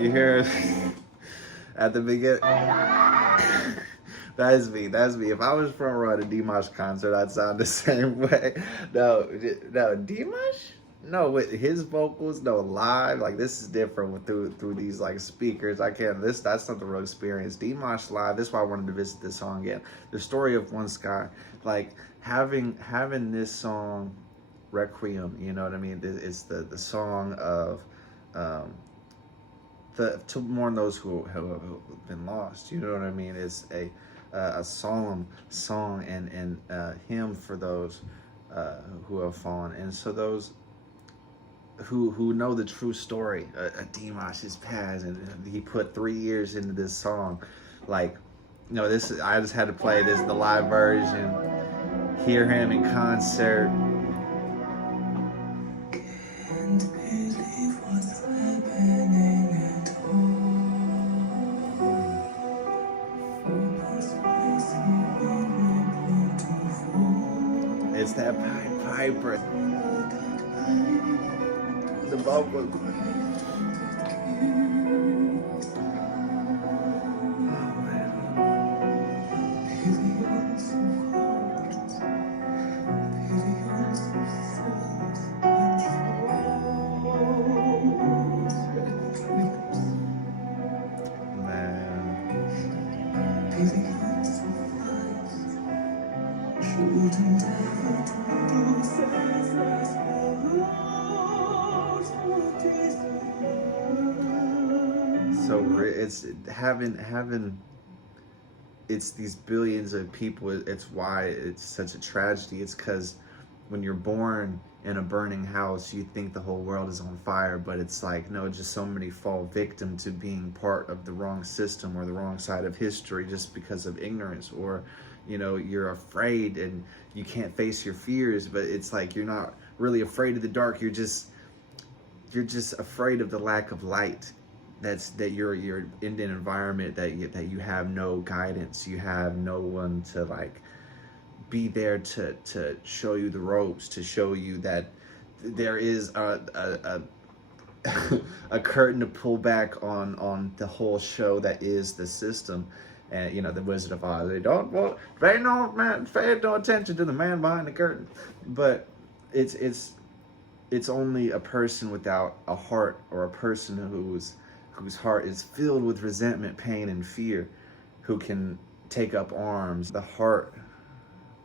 You hear at the beginning. That's me. That's me. If I was front row at a Dimash concert, I'd sound the same way. No, Dimash. No, with his vocals, no, live, like this is different with through these like speakers. I can't. That's not the real experience. Dimash live. That's why I wanted to visit this song again. The story of One Sky, like having this song, Requiem. You know what I mean? It's the song of to mourn those who have been lost. You know what I mean? It's a solemn song and hymn for those who have fallen, and so those who know the true story. Dimash's past, and he put 3 years into this song. Like, you know, this I just had to play this the live version, hear him in concert. It's that Piper. The vocal. So it's having it's these billions of people. It's why it's such a tragedy. It's because when you're born in a burning house, you think the whole world is on fire, but it's like, no, just so many fall victim to being part of the wrong system or the wrong side of history just because of ignorance, or you know, you're afraid and you can't face your fears. But it's like you're not really afraid of the dark, you're just afraid of the lack of light. That you're in an environment that you have no guidance, you have no one to like be there to show you the ropes, to show you that there is a curtain to pull back on the whole show that is the system. And you know, the Wizard of Oz, they don't pay no attention to the man behind the curtain. But it's only a person without a heart, or a person whose heart is filled with resentment, pain, and fear, who can take up arms. The heart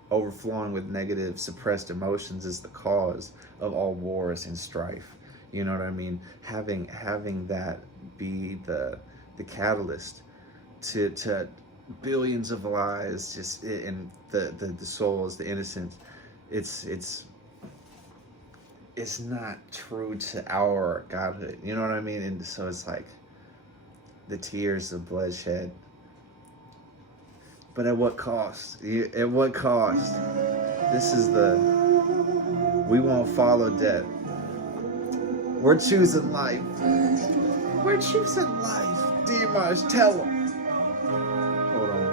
overflowing with negative, suppressed emotions is the cause of all wars and strife. You know what I mean? Having that be the catalyst to billions of lives, just in the souls, the innocence. It's not true to our godhood. You know what I mean? And so it's like the tears of bloodshed. But at what cost? At what cost? This is we won't follow death. We're choosing life. We're choosing life. Dimash, tell them. Hold on.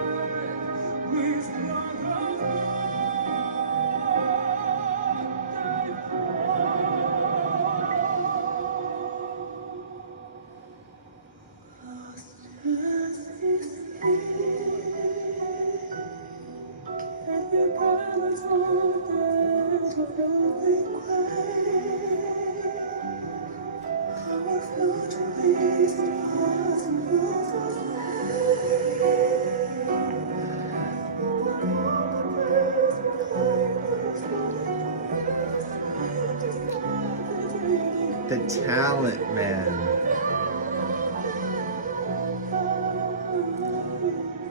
The talent, man.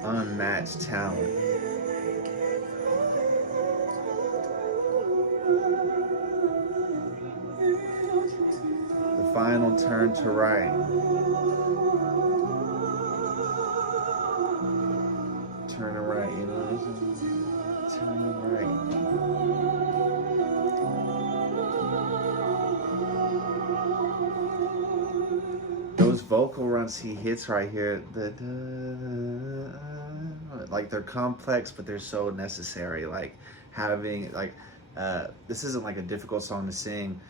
Unmatched talent. The final turn to right. Turn to right, you know what I'm saying? Turn to right. Those vocal runs he hits right here, like they're complex, but they're so necessary. Like having this isn't like a difficult song to sing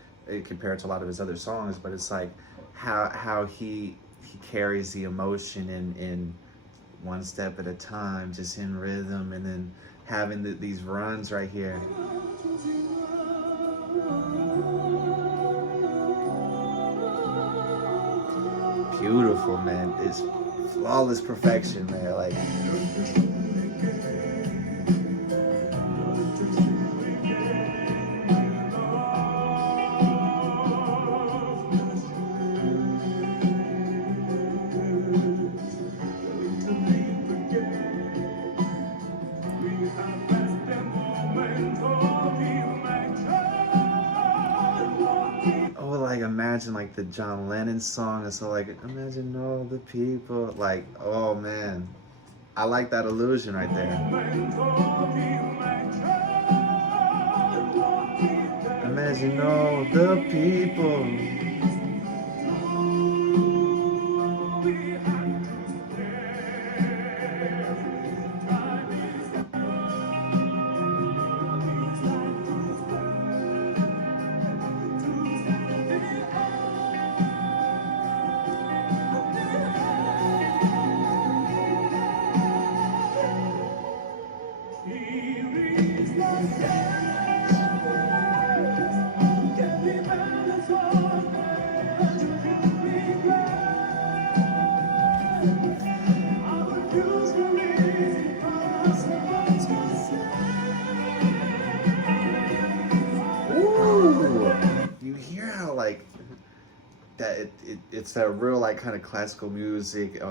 compared to a lot of his other songs, but it's like how he he carries the emotion in one step at a time, just in rhythm, and then having these runs right here. Beautiful, man. It's flawless perfection, man. Like, oh, like imagine like the John Lennon song. And so like, imagine all the people. Like, oh man, I like that illusion right there. Imagine all the people. Ooh, you hear how like that it's that real like kind of classical music,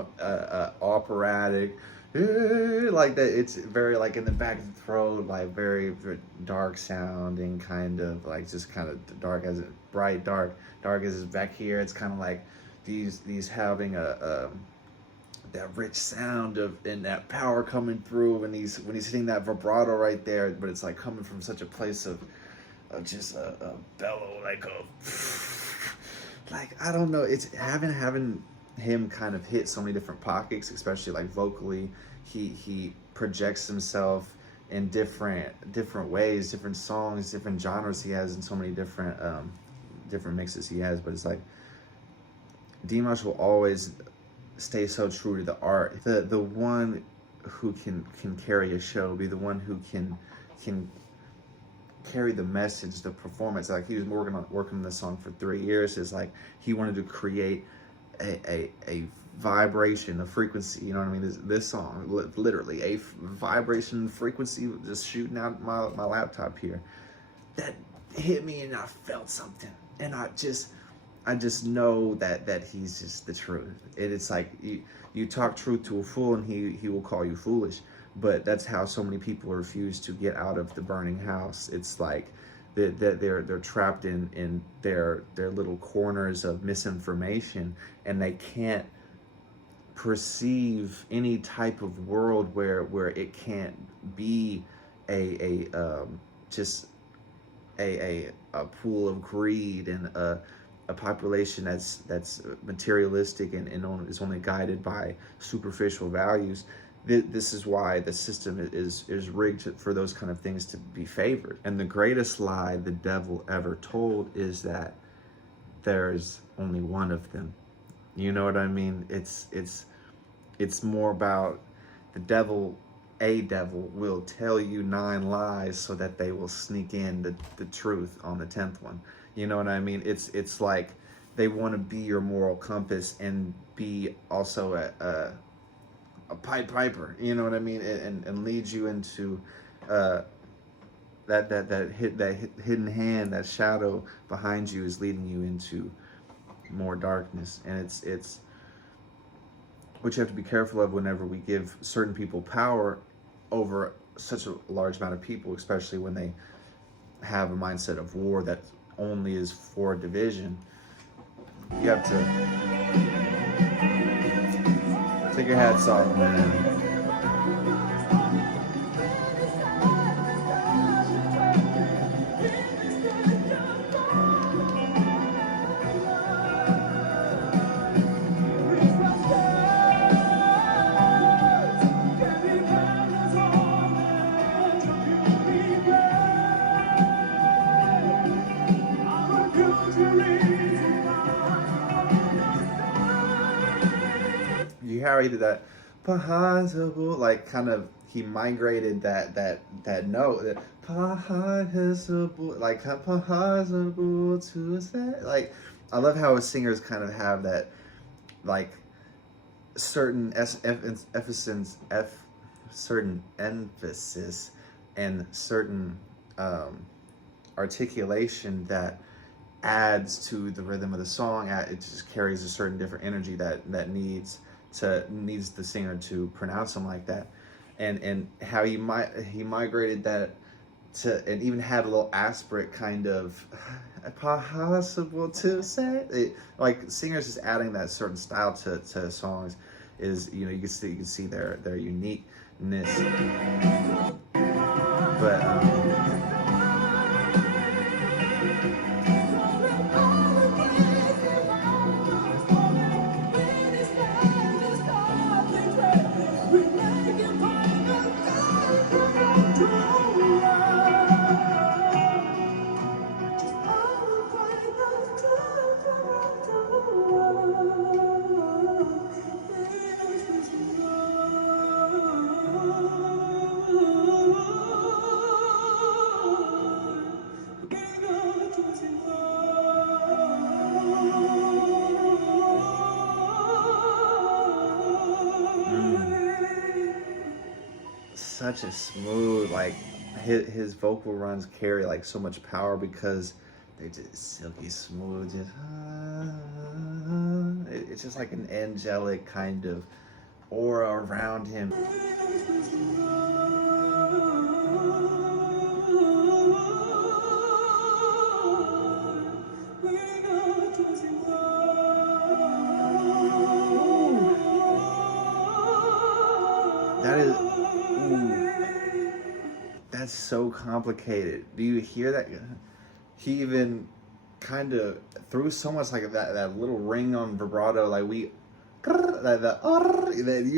operatic, like that. It's very like in the back of the throat, like very, very dark sounding, kind of like just kind of dark as it bright dark as it's back here. It's kind of like these having a that rich sound of and that power coming through when he's hitting that vibrato right there, but it's like coming from such a place of just a bellow, like a like I don't know. It's having him kind of hit so many different pockets, especially like vocally. He projects himself in different ways, different songs, different genres he has, in so many different mixes he has. But it's like Dimash will always stay so true to the art. The one who can carry a show, be the one who can carry the message, the performance. Like he was working on this song for 3 years. Is like he wanted to create a vibration, a frequency. You know what I mean? This song, literally a vibration frequency, just shooting out my laptop here. That hit me, and I felt something, and I just know that he's just the truth. It's like you talk truth to a fool, and he will call you foolish. But that's how so many people refuse to get out of the burning house. It's like they're trapped in their little corners of misinformation, and they can't perceive any type of world where it can't be a pool of greed and a population that's materialistic and is only guided by superficial values. This is why the system is rigged for those kind of things to be favored. And the greatest lie the devil ever told is that there's only one of them. You know what I mean? It's more about the devil. A devil will tell you 9 lies so that they will sneak in the truth on the 10th one. You know what I mean? It's like they want to be your moral compass and be also a Pied Piper, you know what I mean, and lead you into that hidden hand, that shadow behind you is leading you into more darkness. And it's what you have to be careful of whenever we give certain people power over such a large amount of people, especially when they have a mindset of war that only is for division. You have to take your hats off, man. hear how he did that? Possible, like kind of he migrated that note, that possible, like possible to say. Like I love how singers kind of have that, like certain certain emphasis and certain articulation that adds to the rhythm of the song. It just carries a certain different energy that needs the singer to pronounce them like that, and how he migrated that to, and even had a little aspirate kind of possible to say it, like singers just adding that certain style to songs is, you know, you can see their uniqueness. But such a smooth, like his vocal runs carry like so much power because they're just silky smooth, just it's just like an angelic kind of aura around him. That is, that's so complicated. Do you hear that? He even kind of threw so much like that little ring on vibrato, like you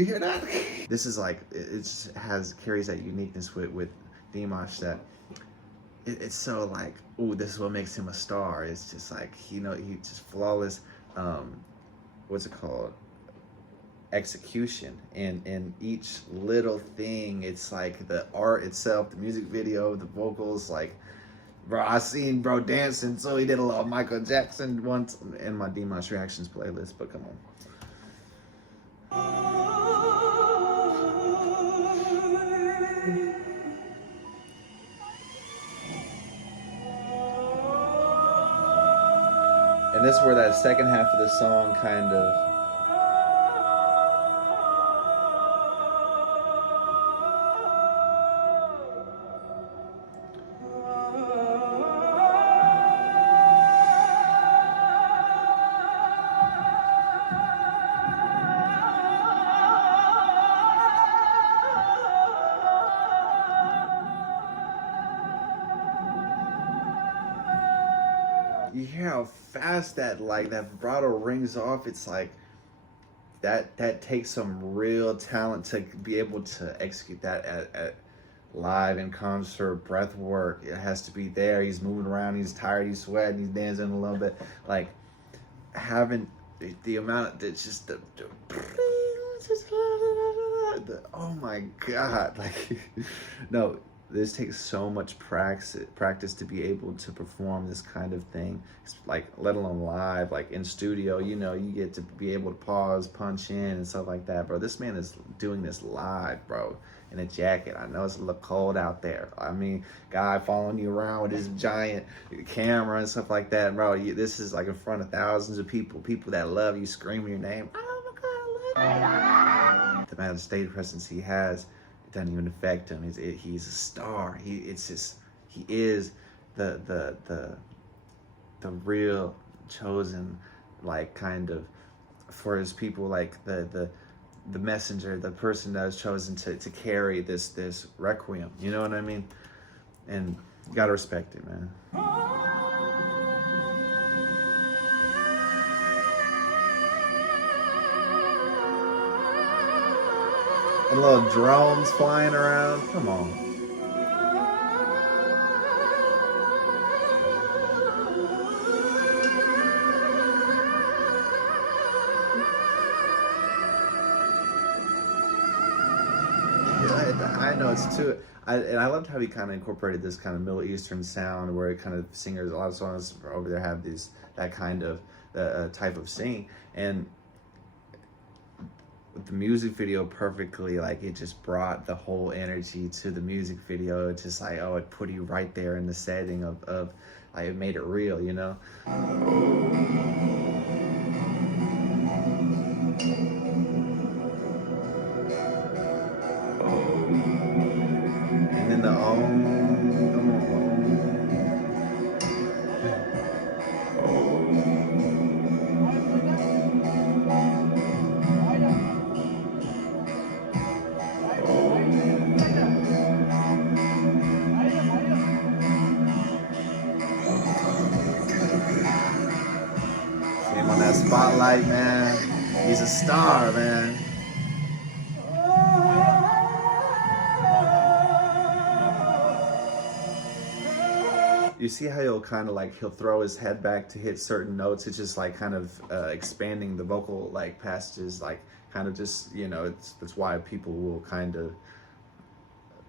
hear that? This is like, it just carries that uniqueness with Dimash, that it's so like, ooh, this is what makes him a star. It's just like, you know, he just flawless, what's it called? Execution in each little thing. It's like the art itself, the music video, the vocals. Like, bro, I seen bro dancing, so he did a little Michael Jackson once in my Dimash Reactions playlist, but come on. And this is where that second half of the song kind of, you hear how fast that vibrato rings off. It's like that takes some real talent to be able to execute that at live, in concert, breath work. It has to be there. He's moving around, he's tired, he's sweating, he's dancing a little bit. Like having the amount, it's just the oh my God, like no, this takes so much practice to be able to perform this kind of thing, like let alone live, like in studio. You know, you get to be able to pause, punch in and stuff like that, bro. This man is doing this live, bro, in a jacket. I know it's a little cold out there. I mean, guy following you around with his giant camera and stuff like that, bro. This is like in front of thousands of people that love you, screaming your name. Oh my God, I love you. The amount of stage presence he has, doesn't even affect him. He's a star. He is the real chosen, like kind of for his people, like the messenger, the person that was chosen to carry this requiem. You know what I mean? And you gotta respect it, man. And little drones flying around. Come on. notes too. And I loved how he kind of incorporated this kind of Middle Eastern sound, where it kind of singers, a lot of songs over there have that kind of type of sing, and with the music video perfectly, like it just brought the whole energy to the music video. It's just like, oh, it put you right there in the setting of like, it made it real, you know. And then the him on that spotlight, man. He's a star, man. You see how he'll kind of like, he'll throw his head back to hit certain notes. It's just like kind of expanding the vocal like passages, like kind of just, you know, that's why people will kind of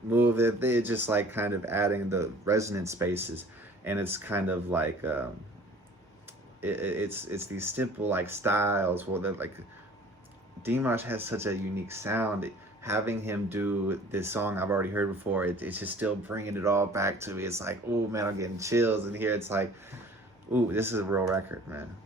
move it. They're just like kind of adding the resonant spaces, and it's kind of like it's these simple like styles. Well, they're like, Dimash has such a unique sound. Having him do this song I've already heard before, it's just still bringing it all back to me. It's like, oh man, I'm getting chills. And here it's like, ooh, this is a real record, man.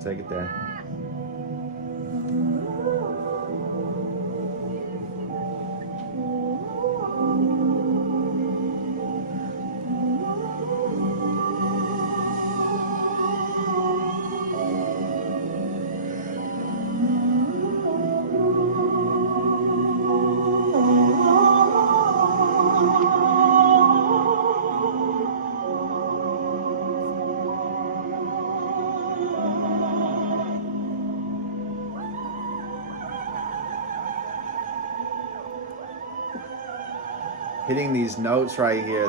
Take it there. Hitting these notes right here.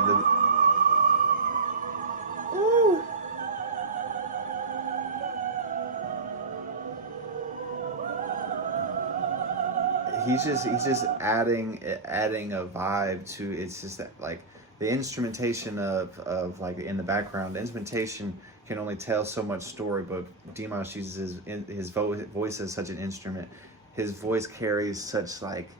Ooh. He's just adding a vibe to, it's just that, like, the instrumentation of like in the background, the instrumentation can only tell so much story, but Dimash uses his voice as such an instrument. His voice carries such like,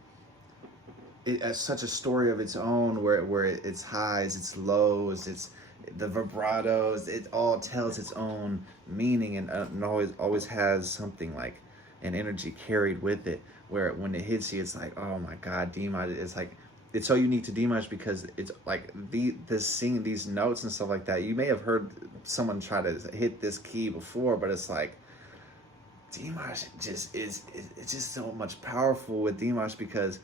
such a story of its own, where it's highs, its lows, it's the vibratos. It all tells its own meaning, and always has something like an energy carried with it. Where when it hits you, it's like, oh my God, Dimash. It's like, it's so unique to Dimash because it's like the singing these notes and stuff like that. You may have heard someone try to hit this key before, but it's like, Dimash just it's just so much powerful with Dimash because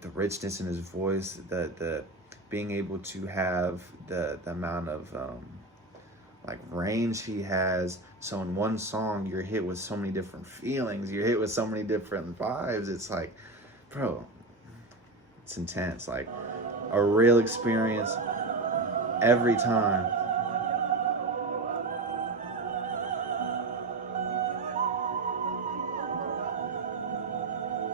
the richness in his voice, the being able to have the amount of like range he has. So in one song, you're hit with so many different feelings. You're hit with so many different vibes. It's like, bro, it's intense. Like a real experience every time.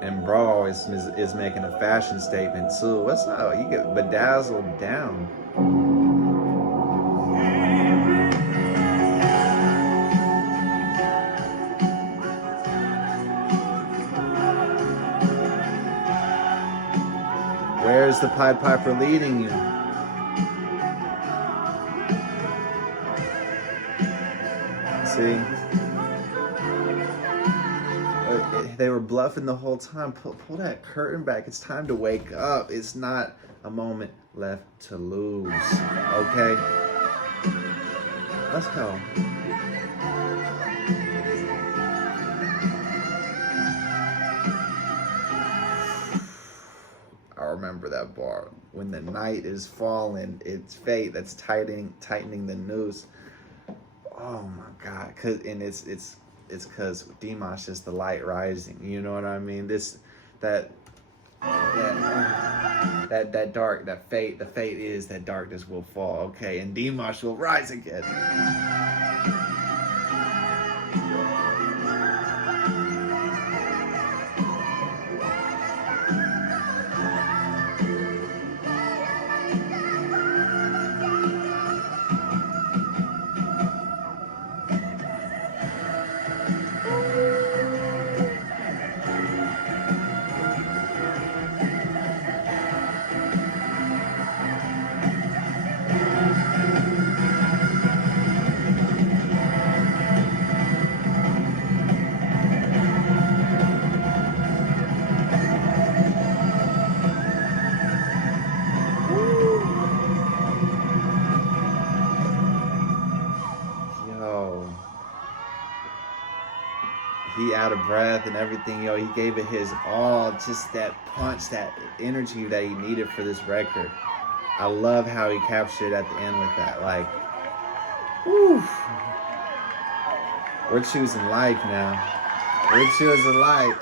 And bro always is making a fashion statement too. What's up? You get bedazzled down. Where's the Pied Piper leading you? See? They were bluffing the whole time. Pull that curtain back. It's time to wake up. It's not a moment left to lose. Okay? Let's go. that bar. When the night is falling, it's fate that's tightening the noose. Oh my God! It's because Dimash is the light rising. You know what I mean? That dark, that fate. The fate is that darkness will fall. Okay, and Dimash will rise again. He out of breath and everything, yo. He gave it his all, just that punch, that energy that he needed for this record. I love how he captured it at the end with that, like, whew. We're choosing life now. We're choosing life.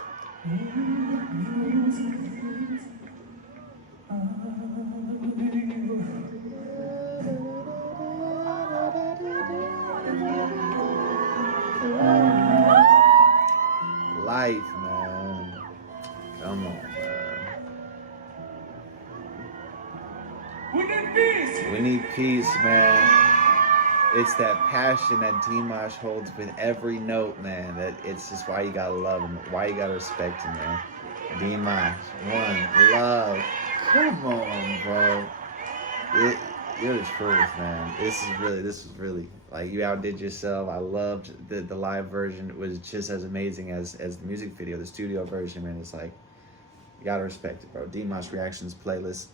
Life, man. Come on, man. We need peace. We need peace, man. It's that passion that Dimash holds with every note, man. That it's just why you gotta love him, why you gotta respect him, man. Dimash, one love. Come on, bro. You're the truth, man. This is really like, you outdid yourself. I loved the live version. It was just as amazing as the music video, the studio version, man. It's like, you gotta respect it, bro. Dimash Reactions playlist.